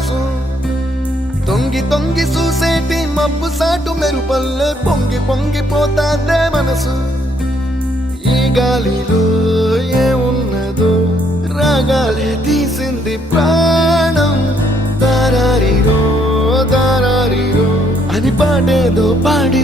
మనసు తొంగి తొంగి చూసేటి మబ్బు సాటు మెరుపల్లే పొంగి పొంగిపోతాదే మనసు ఈ గాలిలో ఏమున్నదో రాగాలే తీసింది ప్రాణం దారారిరో దారారిరో అని పాడేదో పాడి